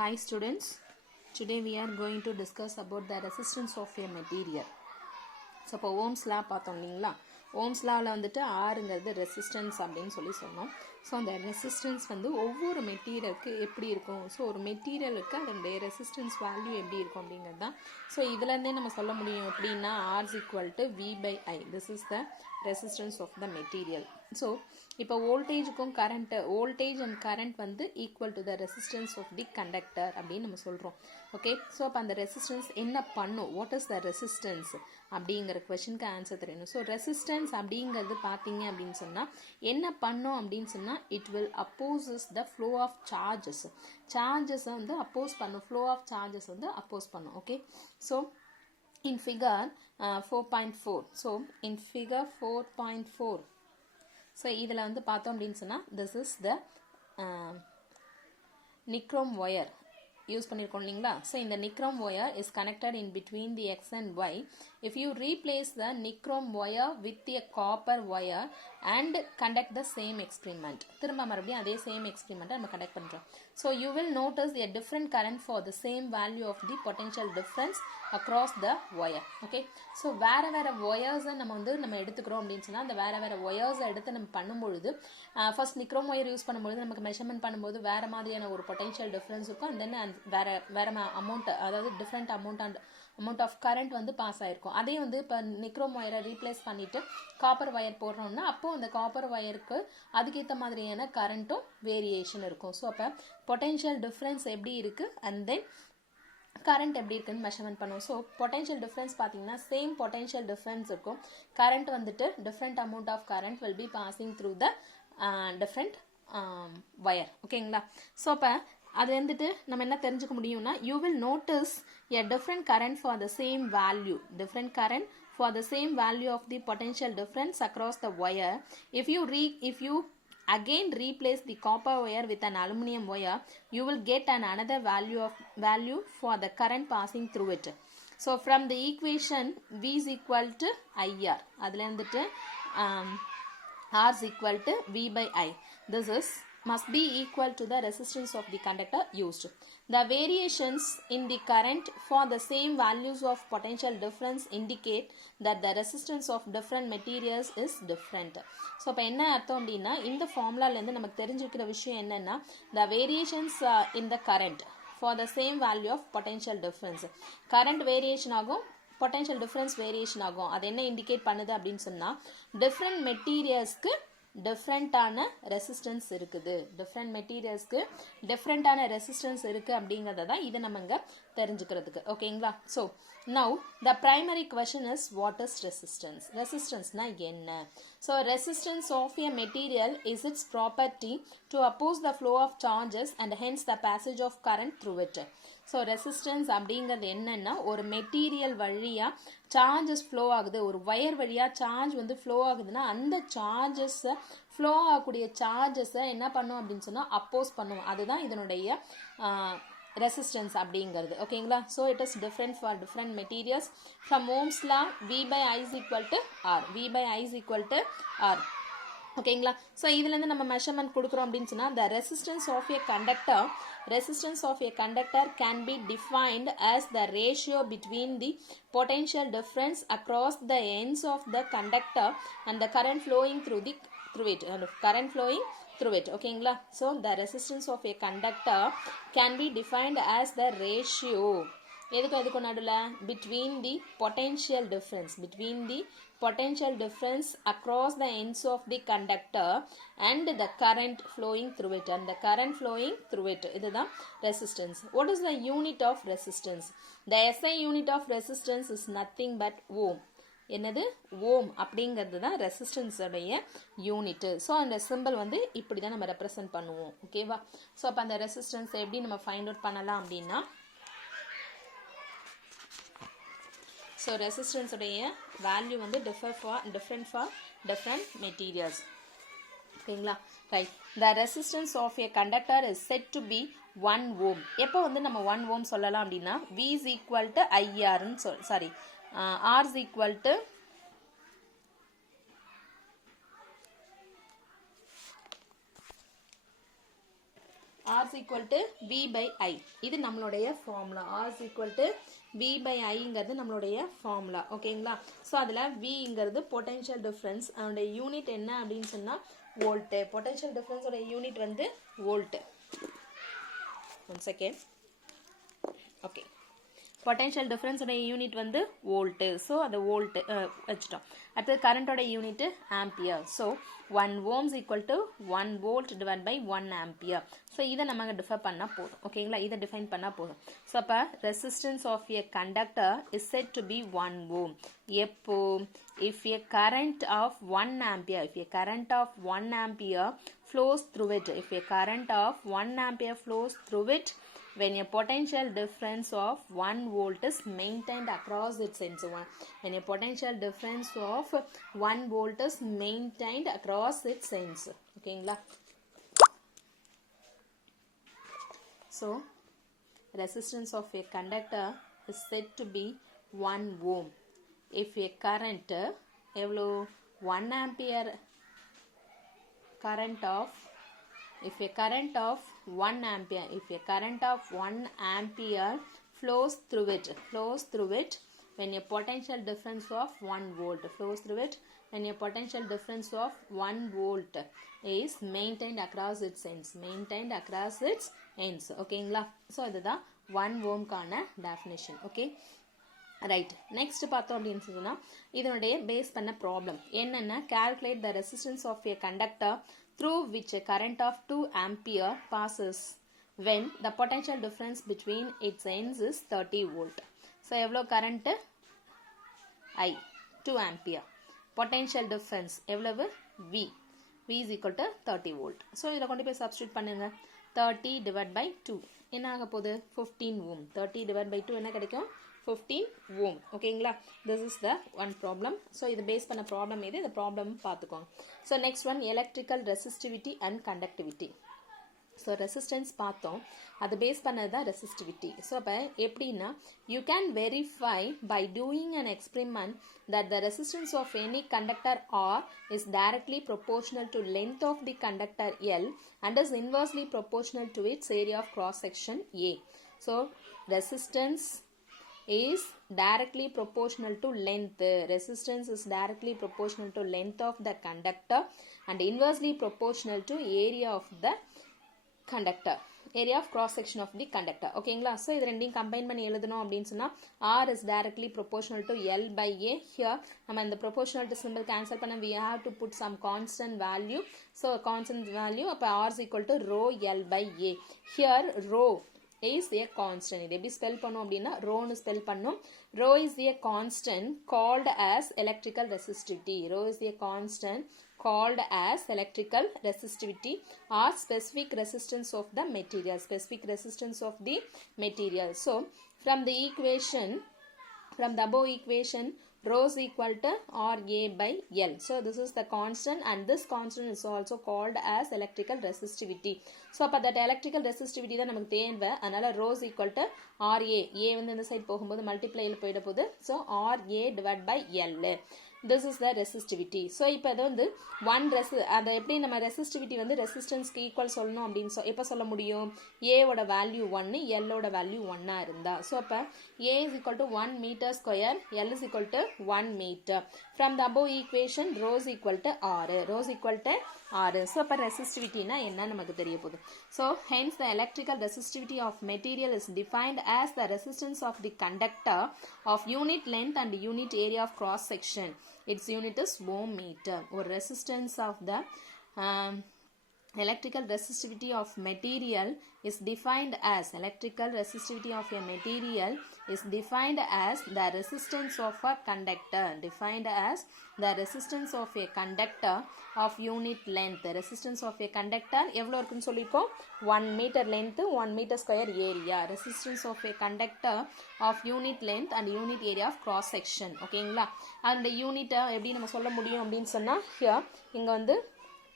Hi students, today we are going to discuss about the resistance of a material. So இப்போ Ohm's law பார்த்தோம் இல்லைங்களா, Ohm's lawல வந்துட்டு Rங்கிறது resistance அப்படின்னு சொன்னோம். So அந்த ரெசிஸ்டன்ஸ் வந்து ஒவ்வொரு மெட்டீரியலுக்கு எப்படி இருக்கும், ஸோ ஒரு மெட்டீரியலுக்கு அதனுடைய ரெசிஸ்டன்ஸ் வேல்யூ எப்படி இருக்கும் அப்படிங்கிறது தான். ஸோ இதுலேருந்தே நம்ம சொல்ல முடியும் எப்படின்னா R is equal to V/I. This is the resistance of the material. So இப்போ வோல்டேஜுக்கும் கரண்ட், வோல்டேஜ் அண்ட் கரண்ட் வந்து equal to the resistance of the conductor அப்படின்னு நம்ம சொல்கிறோம். ஓகே, ஸோ அப்போ அந்த ரெசிஸ்டன்ஸ் என்ன பண்ணும், வாட் இஸ் த ரெசிஸ்டன்ஸ் அப்படிங்கிற கொஷனுக்கு ஆன்சர் தெரியணும். ஸோ ரெசிஸ்டன்ஸ் அப்படிங்கிறது பார்த்தீங்க அப்படின்னு சொன்னால் என்ன பண்ணும் அப்படின்னு சொன்னால் it will opposes the flow of charges. Charges வந்து oppose பண்ணும், flow of charges வந்து oppose பண்ணும். Okay, so in figure 4.4, so in figure 4.4, so இதில் வந்து பார்த்தோம் அப்படின்னு சொன்னால் this is the nichrome wire use பண்ணியிருக்கோம் இல்லைங்களா. ஸோ இந்த nichrome wire is connected in between the X and Y. If you replace the nichrome wire with a copper wire and conduct the same experiment, திரும்ப மறுபடியும் அதே same எக்ஸ்பெரிமெண்ட்டை நம்ம conduct பண்ணுறோம். So you will notice a different current for the same value of the potential difference across the wire. Okay, so வேறு வேறு ஒயர்ஸை நம்ம எடுத்துக்கிறோம் அப்படின்னு சொன்னால் அந்த வேறு ஒயர்ஸை எடுத்து நம்ம பண்ணும்பொழுது ஃபர்ஸ்ட் nichrome wire யூஸ் பண்ணும்பொழுது நமக்கு மெஷர்மெண்ட் பண்ணும்போது வேறு மாதிரியான ஒரு பொட்டென்ஷியல் டிஃப்ரென்ஸ் இருக்கும். அண்ட் தென் வேற அமௌண்ட், அதாவது டிஃப்ரெண்ட் அமௌண்ட் ஆஃப் கரண்ட் வந்து பாஸ் ஆயிருக்கும். அதே வந்து இப்போ nichrome wire ரீப்ளேஸ் பண்ணிட்டு காப்பர் வயர் போடுறோம்னா அப்போ அந்த காப்பர் வயருக்கு அதுக்கேற்ற மாதிரியான கரண்ட்டும் வேரியேஷன் இருக்கும். ஸோ அப்போ பொட்டென்ஷியல் டிஃப்ரென்ஸ் எப்படி இருக்கு அண்ட் தென் கரண்ட் எப்படி இருக்குன்னு மெஷர்மெண்ட் பண்ணுவோம். ஸோ பொட்டென்ஷியல் டிஃப்ரென்ஸ் பார்த்தீங்கன்னா சேம் பொட்டென்ஷியல் டிஃப்ரென்ஸ் இருக்கும். கரண்ட் வந்துட்டு different amount of current will be passing through the different wire. ஓகேங்களா. ஸோ அப்போ அது வந்துட்டு நம்ம என்ன தெரிஞ்சுக்க முடியும்னா you will notice a different current for the same value, different current for the same value of the potential difference across the wire. If you again replace the copper wire with an aluminum wire, you will get another value for the current passing through it. So from the equation V is equal to IR, அதுல இருந்துட்டு R is equal to V/I. This is must be equal to the resistance of the conductor used. The variations in the current for the same values of potential difference indicate that the resistance of different materials is different. So இப்போ என்ன அர்த்தம் அப்படின்னா இந்த ஃபார்முலாலேருந்து நமக்கு தெரிஞ்சிருக்கிற விஷயம் என்னன்னா the variations in the current for the same value of potential difference, current variation ஆகும், potential difference variation ஆகும். அது என்ன இண்டிகேட் பண்ணுது அப்படின்னு சொன்னால் டிஃப்ரெண்ட் மெட்டீரியல்ஸ்க்கு டிஃப்ரெண்ட்டான ரெசிஸ்டன்ஸ் இருக்குது, டிஃப்ரெண்ட் மெட்டீரியல்ஸ்க்கு டிஃப்ரெண்ட்டான ரெசிஸ்டன்ஸ் இருக்குது அப்படிங்கிறத தான் இதை நம்ம இங்கே தெரிஞ்சுக்கிறதுக்கு. ஓகேங்களா. So now the primary question is what is resistance. ரெசிஸ்டன்ஸ்னா என்ன? So resistance of a material is its property to oppose the flow of charges and hence the passage of current through it. So resistance அப்படிங்கிறது என்னன்னா ஒரு material வழியாக charges flow ஆகுது, ஒரு wire வழியாக charge வந்து ஃப்ளோ ஆகுதுன்னா அந்த சார்ஜஸை ஃப்ளோ ஆகக்கூடிய சார்ஜஸை என்ன பண்ணும் அப்படின்னு சொன்னால் அப்போஸ் பண்ணுவோம். அதுதான் இதனுடைய ரெசிஸ்டன்ஸ் அப்படிங்கிறது. ஓகேங்களா. So it is different for different materials. From Ohm's law V/I is equal to R, V/I is equal to R. ஓகேங்களா. ஸோ இதுலேருந்து நம்ம மெஷர்மெண்ட் கொடுக்குறோம் அப்படின்னு சொன்னால் the resistance of a conductor can be defined as the ratio between the potential difference across the ends of the conductor and the current flowing through it. ஓகேங்களா. So the resistance of a conductor can be defined as the ratio எதுக்கும் நடுவில் between the potential difference across the ends of the conductor and the current flowing through it, இதுதான் resistance. What is the unit of resistance? The SI unit of resistance is nothing but ohm. என்னது? ஓம் அப்படிங்கிறது தான் resistance உடைய unit. So அந்த simple வந்து இப்படி தான் நம்ம ரெப்ரசன்ட் பண்ணுவோம். ஓகேவா. ஸோ அப்போ அந்த ரெசிஸ்டன்ஸ் எப்படி நம்ம ஃபைண்ட் அவுட் பண்ணலாம் அப்படின்னா, ஸோ ரெசிஸ்டன்ஸ் உடைய வேல்யூ வந்து டிஃப்ரெண்ட் ஃபார் டிஃப்ரெண்ட் மெட்டீரியல்ஸ். ஓகேங்களா. Right. The resistance of a conductor is set to be 1 ohm. எப்போ வந்து நம்ம 1 ohm சொல்லலாம் அப்படின்னா V is equal to IR, R is equal to R is equal to V by I. இது நம்மளுடைய formula. R is equal to V by I இங்கிறது நம்மளுடைய formula. ஓகேங்களா? So அதில் V இங்கிறது potential difference. அதனுடைய யூனிட் என்ன அப்படின்னு சொன்னால் volt. Potential difference உடைய யூனிட் வந்து volt. One second. Okay. Potential difference உடைய யூனிட் வந்து volt. ஸோ அது volt வச்சுட்டோம். அடுத்து கரண்டோட unit ampere. So 1 ohms equal to 1 volt divided by 1 ampere. So இதை நம்ம டிஃபைன் பண்ணால் போதும். ஓகேங்களா? இதை டிஃபைன் பண்ணால் போதும். ஸோ அப்போ resistance of a conductor is set to be 1 ohm. எப்போ? if a current of 1 ampere, if a current of 1 ampere flows through it, if a current of 1 ampere flows through it, when a potential difference of 1 volt is maintained across its ends. When a potential difference of 1 volt is maintained across its ends. Okay, so resistance of a conductor is said to be 1 ohm. If a current 1 ampere current of, if a current of 1 ampere, if a current of 1 ampere flows through it when a potential difference of 1 volt flows through it, when a potential difference of 1 volt is maintained across its ends, maintained across its ends. ஓகேங்களா? So இதுதான் 1 ohm கான definition. Okay, right. Next பார்த்தோம் அப்படின்னு சொன்னா இதனுடைய base பண்ண problem என்னன்னா, calculate the resistance of a conductor through which a current of 2 ampere passes when the potential difference between its ends is 30 volt. So எவ்வளோ current? I 2 ampere. Potential difference எவ்வளவு? V. V is equal to 30 volt. So இதில் கொண்டு போய் substitute பண்ணுங்க. 30 divided by 2 என்ன ஆக போகுது? 15 ohm. 30 divided by 2 என்ன கிடைக்கும்? 15 ohm. ஓகேங்களா? this is the one problem. so இது பேஸ் பண்ண ப்ராப்ளம் இது. இந்த ப்ராப்ளம் பார்த்துக்கோங்க. so next one, electrical resistivity and conductivity. so resistance பார்த்தோம், அது பேஸ் பண்ணது தான் resistivity. so அப்போ எப்படின்னா, you can verify by doing an experiment that the resistance of any conductor R is directly proportional to length of the conductor L and is inversely proportional to its area of cross section A. so resistance is directly proportional to length. Resistance is directly proportional to length of the conductor and inversely proportional to area of the conductor, area of cross section of the conductor. ஓகேங்களா? So இது ரெண்டையும் combine பண்ணி எழுதணும் அப்படின்னு சொன்னால் R is directly proportional to L by A. Here நம்ம இந்த proportionality symbol cancel பண்ண we have to put some constant value. so constant value அப்போ R is equal to rho L by A. Here rho is a constant. இது எப்படி spell பண்ணும் அப்படின்னா ரோன்னு spell பண்ணும். rho is a constant called as electrical resistivity. rho is a constant called as electrical resistivity or specific resistance of the material. Specific resistance of the material. so from the equation, from the above equation, rho is equal to RA by L. so this is the constant and this constant is also called as electrical resistivity. so அப்போ that electrical resistivity தான் நமக்கு தேவை. அதனால rho is equal to RA. A வந்து இந்த side போகும்போது மல்டிப்ளையில் போயிட போகுது. so RA divided by L. this is the resistivity. so இப்போ அது வந்து அதை எப்படி நம்ம resistivity வந்து ரெசிஸ்டன்ஸ்க்கு ஈக்குவல் சொல்லணும் அப்படின்னு எப்போ சொல்ல முடியும்? A ஓட வேல்யூ 1, L ஓட வேல்யூ 1 இருந்தா. ஸோ அப்போ A is equal to 1 meter square, L is equal to 1 meter. from the above equation, rho is equal to R. rho is equal to R. So அப்போ ரெசிஸ்டிவிட்டினா என்ன நமக்கு தெரிய போகுது. so hence the electrical resistivity of material is defined as the resistance of the conductor of unit length and unit area of cross section. its unit is ohm meter. or resistance of the electrical resistivity of material is defined as, electrical resistivity of a material is defined as the resistance of a conductor, defined as the resistance of a conductor of unit length. resistance of a conductor எவ்வளோ இருக்குன்னு சொல்லியிருக்கோம்? 1 meter length, 1 meter square area. resistance of a conductor of unit length and unit area of cross section. ஓகேங்களா? அந்த யூனிட்டை எப்படி நம்ம சொல்ல முடியும் அப்படின்னு சொன்னால், here இங்கே வந்து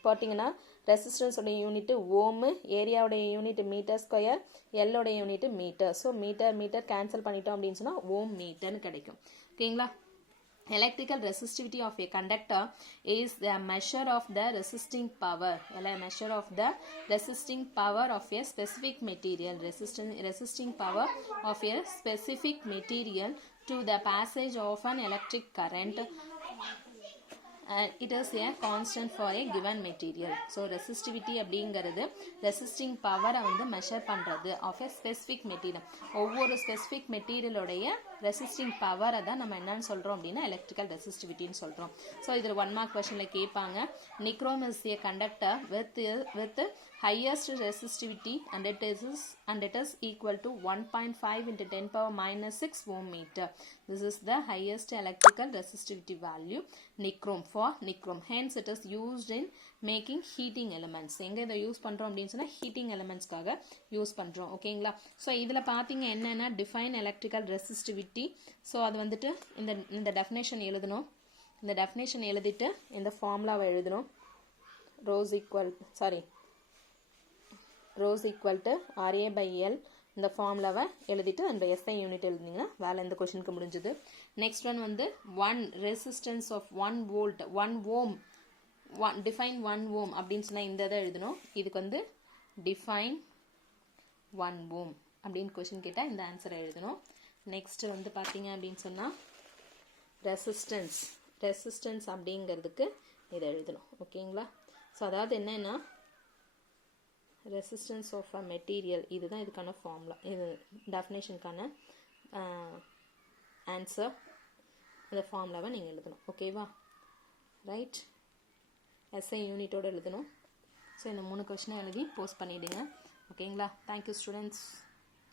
பார்த்தீங்கன்னா ரெசிஸ்டன்ஸ் உடைய யூனிட் ஓம், ஏரியாவுடைய யூனிட் மீட்டர் ஸ்கொயர், எல்லோடைய unit metre. So metre cancel பண்ணிட்டோம் அப்படின்னு சொன்னால் ஓம் மீட்டர்னு கிடைக்கும். ஓகேங்களா? Electrical resistivity of a conductor is the measure of the resisting power. Measure of the resisting power of a specific material. Resisting power of a specific material to the passage of an electric current. It is a constant for a given material. So resistivity அப்படிங்கிறது resisting power வந்து measure பண்றது of a specific material. ஒவ்வொரு specific material உடைய resisting power தான் நம்ம என்னன்னு சொல்றோம் அப்படின்னா electrical resistivity ன்னு சொல்றோம். So இதுல 1 mark questionல கேட்பாங்க nichrome is a conductor with highest resistivity and it is equal to 1.5 into 10 power minus 6 ohm meter. This is the highest electrical resistivity value nichrome for nichrome. Hence it is used in making heating elements. எங்க இதை use பண்றோம் அப்படின்னு சொன்னா heating elements காக use பண்றோம். ஓகேங்களா? So இதுல பாத்தீங்க என்னன்னா define electrical resistivity. சோ அது வந்துட்டு இந்த definition எழுதணும். இந்த definition எழுதிட்டு இந்த ஃபார்முலாவை எழுதணும். rho is equal to RA by L. இந்த ஃபார்முலாவை எழுதிட்டு அந்த SI யூனிட் எழுதினீங்கன்னா வேலை இந்த கொஸ்டினுக்கு முடிஞ்சது. நெக்ஸ்ட் ஒன் வந்து 1 resistance of 1 volt 1 ohm define 1 ohm அப்படின்னு சொன்னால் இந்த இதை எழுதணும். இதுக்கு வந்து டிஃபைன் 1 ஓம் அப்படின்னு கொஸ்டின் கேட்டால் இந்த ஆன்சரை எழுதணும். நெக்ஸ்ட் வந்து பார்த்தீங்க அப்படின்னு சொன்னால் ரெசிஸ்டன்ஸ் அப்படிங்கிறதுக்கு இதை எழுதணும். ஓகேங்களா? ஸோ அதாவது என்னன்னா resistance of a material இதுதான் இதுக்கான ஃபார்முலா. இது டெஃபினேஷனுக்கான ஆன்சர். அந்த ஃபார்முலாவை நீங்கள் எழுதணும். ஓகேவா? ரைட். எஸ்ஐ யூனிட்டோடு எழுதணும். ஸோ இந்த 3 கொஸ்டினை எழுதி போஸ்ட் பண்ணிவிடுங்க. ஓகேங்களா? Thank you students.